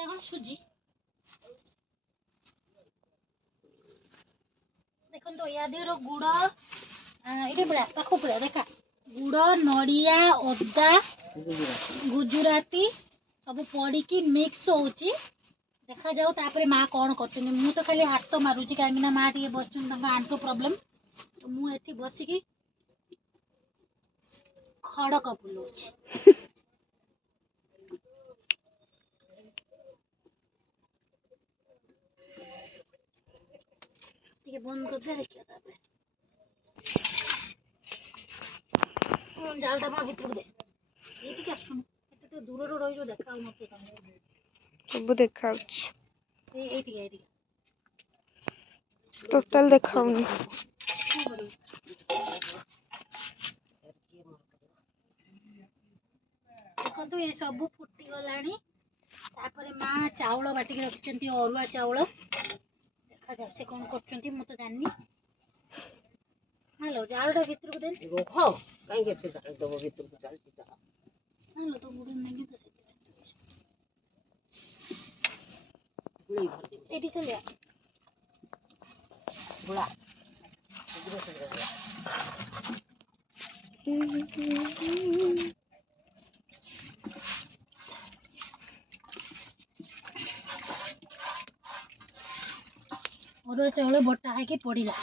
এটা এখন সুজি দেখুন তো ইয়া দেহର ଗୁଡ଼ ଏଇଟା ପୁରା ପାଖ ପୁରା ଦେଖା ଗୁଡ଼ ନଡ଼ିଆ ଅଦା ଗୁଜୁରାତି ସବୁ ପଡ଼ିକି ମିକ୍ସ ହେଉଛି ଦେଖାଯାଉ ତାପରେ ମା କ'ଣ କରୁଛନ୍ତି ମୁଁ ତ ଖାଲି ହାତ ମାରୁଛି କାହିଁକି ନା ମା ଟିକେ ବସିଛନ୍ତି ତାଙ୍କ ଆଣ୍ଠୁ ପ୍ରୋବ୍ଲେମ୍ ତ ମୁଁ ଏଠି ବସିକି ଖଡ଼କ ବୁଲଉଛି ଟିକେ ବନ୍ଦ କରିଦେ ଦେଖିବା ତାପରେ ଜାଲଟା ମା ଭିତରକୁ ଦେ ଏଇଠିକି ଆସୁନୁ ଏତେ ତ ଦୂରରୁ ରହିଛୁ ଦେଖାଯାଉନଥିବ ତମକୁ ସବୁ ଦେଖାଉଛି ଏଇଠିକି ଟୋଟାଲ ଦେଖାଉନି ଦେଖନ୍ତୁ ଏ ସବୁ ଫୁଟିଗଲାଣି ତାପରେ ମା ଚାଉଳ ବାଟିକି ରଖିଛନ୍ତି ଅରୁଆ ଚାଉଳ ଦେଖାଯାଉ ସେ କ'ଣ କରୁଛନ୍ତି ମୁଁ ତ ଜାଣିନି ହ୍ୟାଲୋ ଜାଳଟା ଭିତରକୁ ଦେନି କାହିଁକି ଏତେ ଜାଳ ଦେବ ଭିତରକୁ ଚାଲିଛି ଚାଳ ହ୍ୟାଲୋ ତ ବୁଡ଼ ନେବି ତ ସେଥିପାଇଁ ଏଇଠି ଚାଲିଆ ବୁଡ଼ା ଅରୁଆ ଚାଉଳ ବଟା ହେଇକି ପଡ଼ିଲା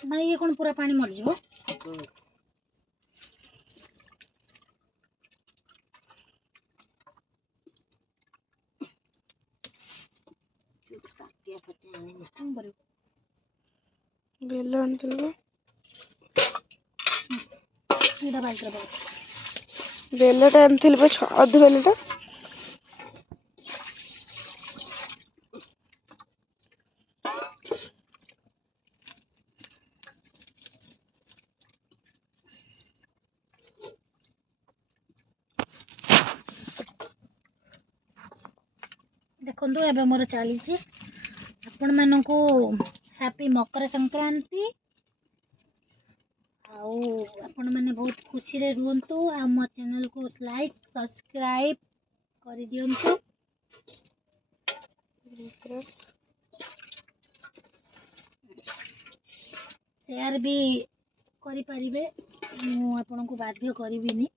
ମାନେ ଇଏ କ'ଣ ପୁରା ପାଣି ମରିଯିବ କ'ଣ କରିବ ବେଲ ଆଣିଥିଲୁ ଏଇଟା ବାଲ୍ଟିରେ ଦେବ ବେଲଟା ଆଣିଥିଲି ବା ଅଧ ବେଲଟା ଦେଖନ୍ତୁ ଏବେ ମୋର ଚାଲିଛି ଆପଣମାନଙ୍କୁ ହ୍ୟାପି ମକର ସଂକ୍ରାନ୍ତି ଆଉ ଆପଣମାନେ ବହୁତ ଖୁସିରେ ରୁହନ୍ତୁ ଆଉ ମୋ ଚ୍ୟାନେଲକୁ ଲାଇକ୍ ସବସ୍କ୍ରାଇବ୍ କରିଦିଅନ୍ତୁ ସେୟାର ବି କରିପାରିବେ ମୁଁ ଆପଣଙ୍କୁ ବାଧ୍ୟ କରିବିନି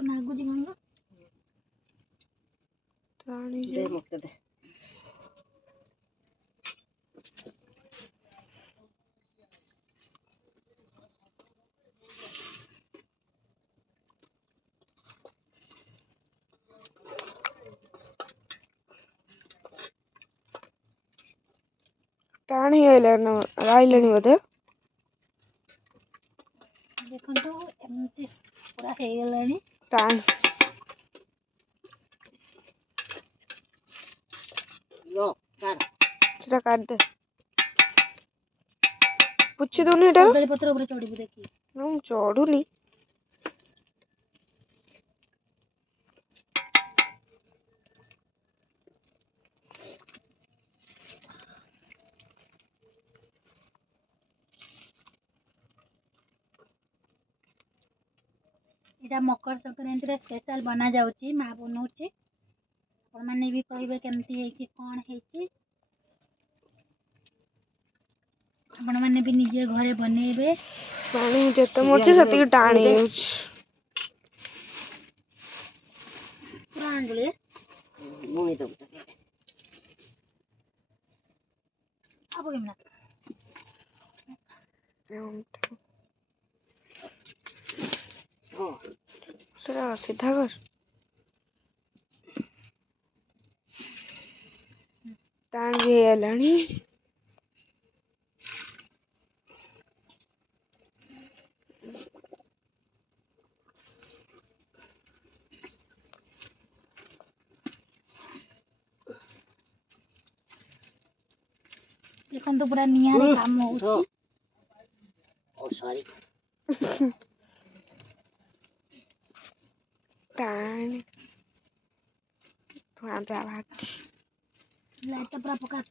ନାଗୁଛି କ'ଣ ଦେ ମୋତେ ଦେ ଟାଣି ଆଇଲାଣି ବୋଧେ ଦେଖନ୍ତୁ ଏମିତି ପୁରା ହେଇଗଲାଣି ଟାଣି ସେଟା କାଟିଦେ ପୁଛି ଦଉନି ଏଟା କଦଳୀ ପତ୍ର ଉପରେ ଚଢିବୁ ଦେଖି ମୁଁ ଚଢୁନି ଏଇଟା ମକର ସଂକ୍ରାନ୍ତିରେ ସ୍ପେଶାଲ ବନା ଯାଉଛି ମା ବନଉଛି ଆପଣମାନେ ବି କହିବେ କେମିତି ହେଇଛି କ'ଣ ହେଇଛି ଆପଣମାନେ ବି ନିଜେ ଘରେ ବନେଇବେ ପାଣି ଯେତେ ମରୁଛି ସେତିକି ଟାଣି ଯାଉଛି ପୁରା ଆଞ୍ଜୁଳି ମୁଣି ଦେବୁ ଆଉ କେମିତି ସେଟା ସିଧା କର ଟାଣି ହେଇଗଲାଣି ଦେଖନ୍ତୁ ପୁରା ନିଆଁରେ କାମ ହଉଛି। ଓ ସରି ଟାଣି ଧୂଆଁ ଧୂଆଁ ବାହାରୁଛି। ଲାଇଟଟା ପୁରା ପକା।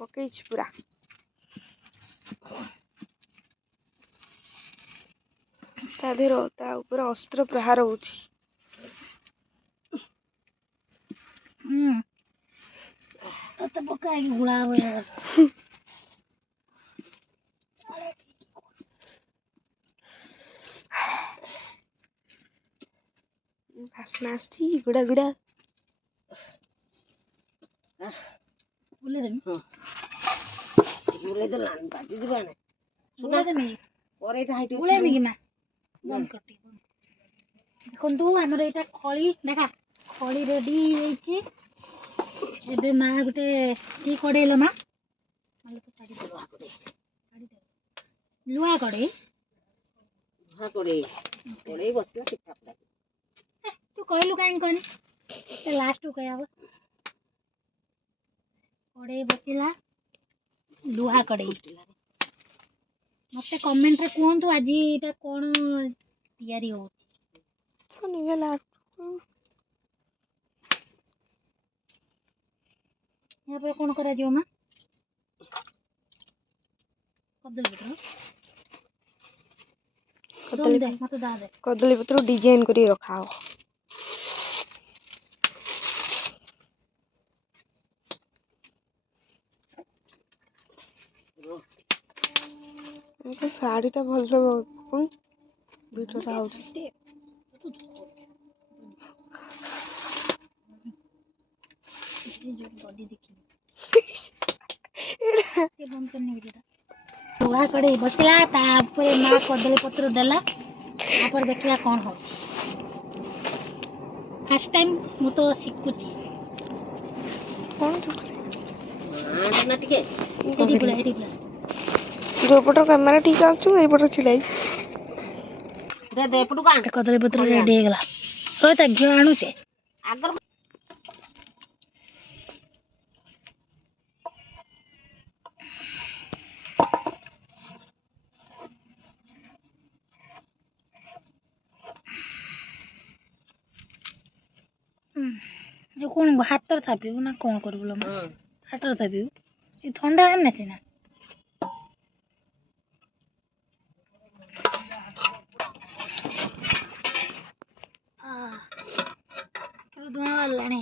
ପକେଇଛି ପୁରା। ତା ଦେହରେ ତା ଉପରେ ଅସ୍ତ୍ର ପ୍ରହାର ହଉଛି। ତତେ ପକାଇକି ଗୁଳା ହୁଏ। ବାସ୍ନା ଆସୁଛି ଗୁଡା ଗୁଡା। ବୁଲେଇ ଦେବି। ବୁଲେଇ ଦେଲା ବାଜି ଯିବା ନା ବୁଲେଇ ଦେବି। ପରେ ଏଇଟା ହାଇଟି ବୁଲେଇବି କି ମା? ବନ୍ଦ କରିଦିଅ। ଦେଖନ୍ତୁ ଆମର ଏଇଟା ଖଳି ଦେଖା ଖଳି ରେଡି ହେଇଛି। ଏବେ ମା ଗୋଟେ କି କଡେଇଲ ମା? ଲୁହା କଡେଇ। ଲୁହା କଡେଇ କଡେଇ ବସିଲା ପିଠା ପଡା। ତୁ କହିଲୁ କାହିଁକି କହନି? ଲାଷ୍ଟକୁ କହିବ। କଡେଇ ବସିଲା ଲୁହା କଡେଇ। ମତେ କମେଣ୍ଟରେ କୁହନ୍ତୁ ଆଜି ଏଇଟା କଣ ତିଆରି ହଉଛି। ଏହା ପରେ କଣ କରାଯିବ ମା? କଦଳୀ ପତ୍ର ଡିଜାଇନ କରି ରଖା ହବ। ଶାଢୀ ଟା ଭଲସେ ଭିଡିଓଟା ହଉଛି। ଲୁହା କଡେଇ ବସିଲା ତାପରେ ମା କଦଳୀ ପତ୍ର ଦେଲା। ତାପରେ ଦେଖିବା କଣ ହଉଛି। ଫାର୍ଷ୍ଟ ଟାଇମ୍ ମୁଁ ତ ଶିଖୁଛି। ନା ଟିକେ ଯୋଉପଟ କ୍ୟାମେରା ଠିକ ଆସୁଛି ଏଇପଟ ଛିଡା ହେଇଛି। କଦଳୀ ପତ୍ର ରେଡି ହେଇଗଲା। ରହିଥା ଘିଅ ଆଣୁଛେ। ଯୋଉ କଣ ହାତରେ ଥାପିବୁ ନା କଣ କରିବୁ ଲୋ ମା? ହାତରେ ଥାପିବୁ। ଏ ଥଣ୍ଡା ହେନେ ସିନା। ଧୂଆଁ ବାହାରିଲାଣି।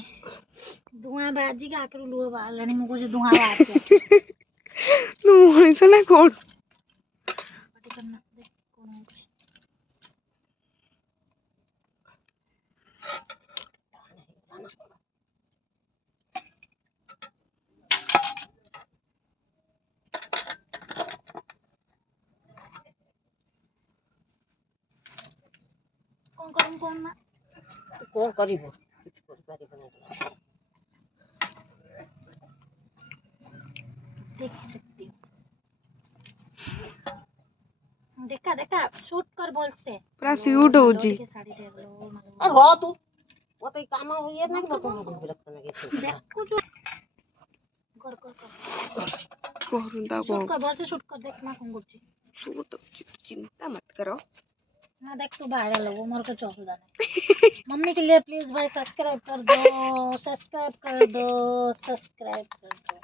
ଧୂଆଁ ବାଜିକି ଆଖିରୁ ଲୁହ ବାହାରିଲାଣି। ମୁଁ କହୁଛି ଧୂଆଁ ବାହାରୁଛି ଆଖିରୁ। ତୁ ମଣିଷ ନା କଣ? କଣ କରିବୁ କଣ ମା? କଣ କରିବୁ କିଛି କରିପାରିବୁନି। देखा देखा शूट कर बोल से ପୁରା ସିଉଟ ହଉଛି। ର ତୁ ମତେ କାମ ଇଏ ନାହିଁ ମତେ ବିରକ୍ତ ଲାଗେ। देखो कर कर कर କରୁନ୍ତା शूट କଣ कर बोल से शूट कर देख मैं कौन करती ଚିନ୍ତା ମत କର। ना देख तू वायरल हो मोर को चौकीदा नहीं। मम्मी के लिए प्लीज भाई सब्सक्राइब कर दो सब्सक्राइब कर दो सब्सक्राइब कर दो।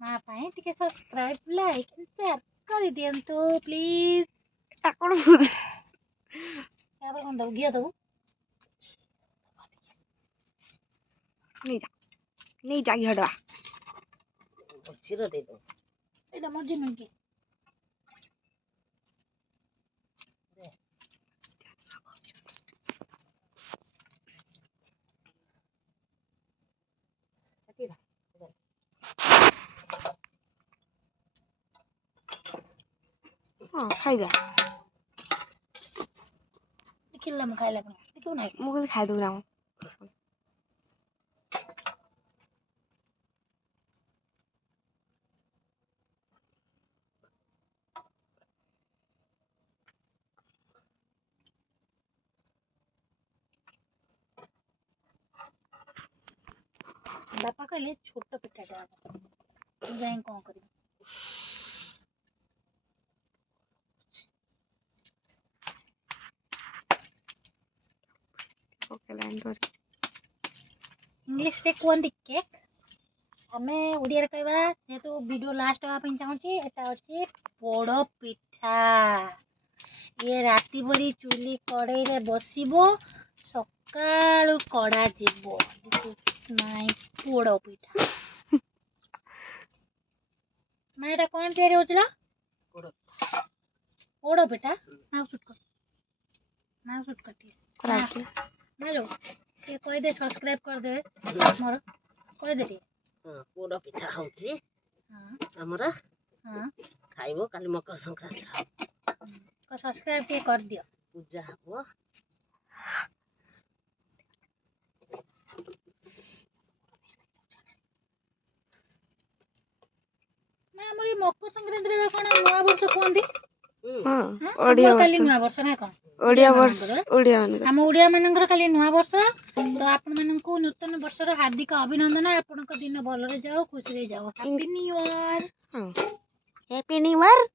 माँ पाए टिके सब्सक्राइब लाइक एंड शेयर कर दियंतु प्लीज। ଆପଣ क्या पर कौन दो घिया दो ନେଇଯା ଘିଅଟା। କ୍ଷୀର ଦେଇଦବ। एटा मजे नहीं की ହଁ ଖାଇଯା। देखिला मैं खाइला को देखो ना ମୁଁ କହିଲି ଖାଇଦେବୁ ନା କହିଲେ ଛୋଟ ପିଠାଟା ହବ। ମୁଁ ଯାଇ କ'ଣ କରିବି? ଇଂଲିଶରେ କୁହନ୍ତି କେକ୍, ଆମେ ଓଡ଼ିଆରେ କହିବା। ଯେହେତୁ ଭିଡ଼ିଓ ଲାଷ୍ଟ ହେବା ପାଇଁ ଚାହୁଁଛି, ଏଟା ଅଛି ପୋଡ଼ ପିଠା। ଇଏ ରାତି ଭରି ଚୁଲି କଡ଼େଇରେ ବସିବ, ସକାଳୁ କଡ଼ା ଯିବ। ଦିସ୍ ଇଜ୍ ମାଇ ପୋଡ଼ ପିଠା। ମା ଏଟା କ'ଣ ତିଆରି ହଉଛି? ପୋଡ଼ ପିଠା। ନାଉ ସୁଟ୍ କର, ନାଉ ସୁଟ୍ କର ଟିକେ। ମାଲୋ ଟିକେ କହିଦେ, ସବସ୍କ୍ରାଇବ୍ କରିଦେବେ ମୋର, କହିଦେ ଟିକେ। ପୋଡ଼ ପିଠା ହଉଛି ହଁ ଆମର, ହଁ ଖାଇବ କାଲି ମକର ସଂକ୍ରାନ୍ତି। ସବସ୍କ୍ରାଇବ୍ ଟିକେ କରିଦିଅ। ପୂଜା ହବ। ନା ଆମର ଏଇ ମକର ସଂକ୍ରାନ୍ତିରେ କ'ଣ ନୂଆ ବର୍ଷ କୁହନ୍ତି? ଓଡ଼ିଆ କାଲି ବର୍ଷ, ନୂଆ ବର୍ଷ ନା କ'ଣ? ଓଡ଼ିଆ ବର୍ଷ, ଓଡ଼ିଆ ମାନଙ୍କର ଆମ ଓଡ଼ିଆ ମାନଙ୍କର କାଲି ନୂଆ ବର୍ଷ। ତ ଆପଣମାନଙ୍କୁ ନୂତନ ବର୍ଷର ହାର୍ଦ୍ଦିକ ଅଭିନନ୍ଦନ। ଆପଣଙ୍କ ଦିନ ଭଲରେ ଯାଉ, ଖୁସିରେ ଯାଉ। Happy new year. Happy new year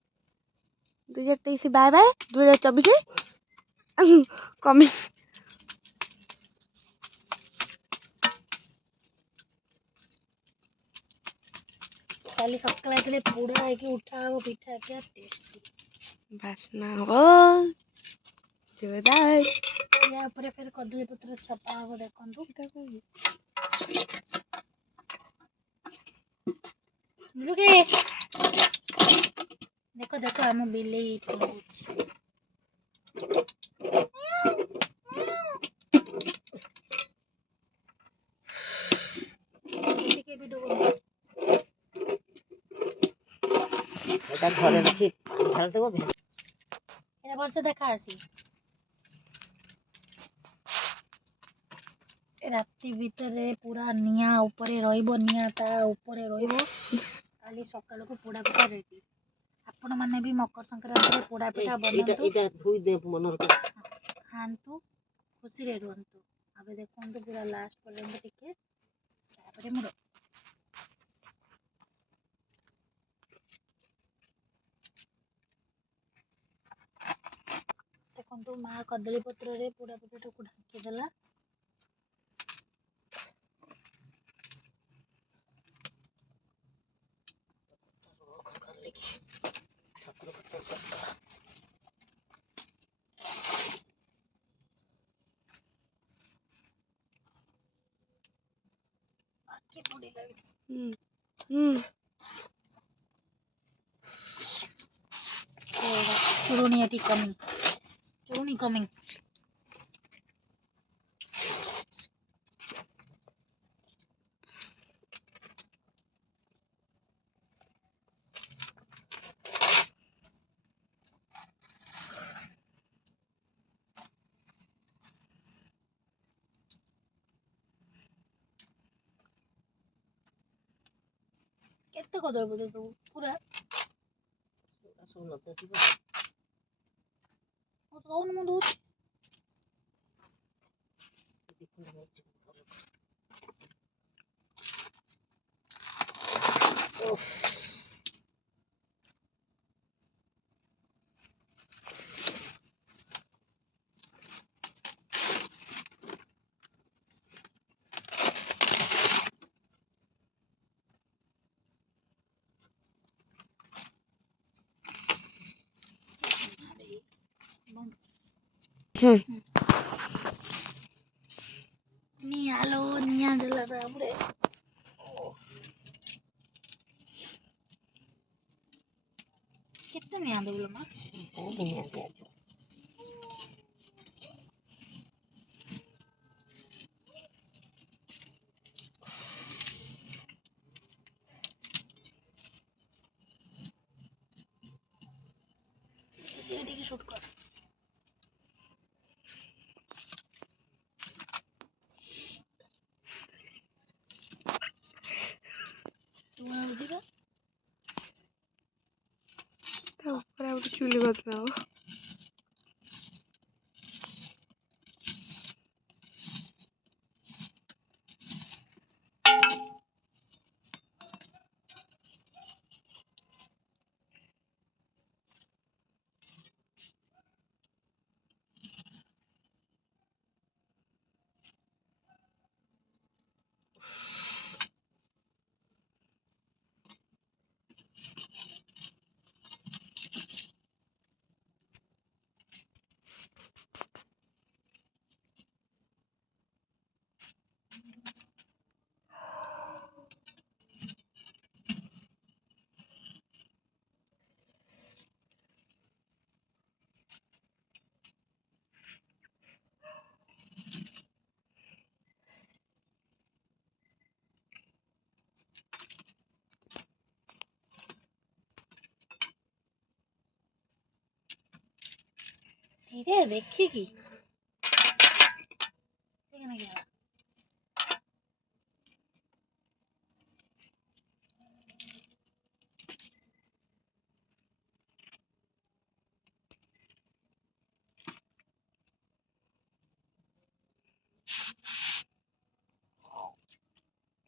2023। Bye bye 2024 କମି। କାଲି ସକାଳେ ଯେତେବେଳେ ପୋଡ଼ା ହେଇକି ଉଠା ହବ ପିଠା, क्या टेस्टी ବାସ୍ନା ହବ ଜୋରଦାର। ୟା ଉପରେ ଫେର କଦଳୀ ପତ୍ର ଛପା ହବ। ଦେଖନ୍ତୁ ଲୁକେ, ଦେଖ ଦେଖ ଆମ ବିଲେଇ ହଉଛି। ଟିକେ ଭିଡ଼ିଓ କରୁଛି। এটা ঘরে রাখি ঢাল দেবো। এটা বলতে দেখা আসি ରାତି ଭିତରେ ପୁରା ନିଆଁ ଉପରେ ରହିବ, ନିଆଁ ତା ଉପରେ ରହିବ। କାଲି ସକାଳକୁ ପୋଡ଼ା ପିଠା ରେଡ଼ି। ଆପଣମାନେ ବି ମକର ସଂକ୍ରାନ୍ତିରେ ପୋଡ଼ା ପିଠା ବନାନ୍ତୁ, এটা ধুই দে মনের করে। ଖାଆନ୍ତୁ, ଖୁସିରେ ରୁହନ୍ତୁ। ଏବେ ଦେଖନ୍ତୁ ପୁରା ଲାଷ୍ଟ ପର୍ଯ୍ୟନ୍ତ ଟିକେ, ତାପରେ ମୁଁ ଦେଖନ୍ତୁ ମା କଦଳୀ ପତ୍ରରେ ପୋଡ଼ା ପିଠାଟାକୁ ଢାଙ୍କିଦେଲା। ଚୁରୁଣି ଏଠି କମିଂ, ଚୁରୁଣି କମିଂ। କେତେ କଦଳୀ ପତ୍ର ଦବୁ ପୁରା? ସବୁ ଲଗା ଥିବ। କହୁନୁ ମୁଁ ଦଉଛି। ନିଆଁ ଲୋ, ନିଆଁ ଦେଲା ତାପରେ କେତେ ନିଆଁ ଦେବୁ ମା? ଟିକେ ସୁଟ୍ କର। ତା ଉପରେ ଆଉ ଗୋଟେ ଚୁଲି ବଦନାବ। ଏଇରେ ଦେଖିକି ସେକେଣ୍ଡ ଗିଆ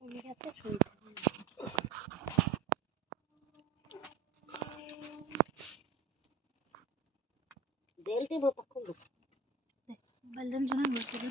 ଏମିତି আছে ଶୋଇଥା ଦେଲଟି ମୋ ପାଖକୁ ବଲଦନ ଜଣା ବସିଲେ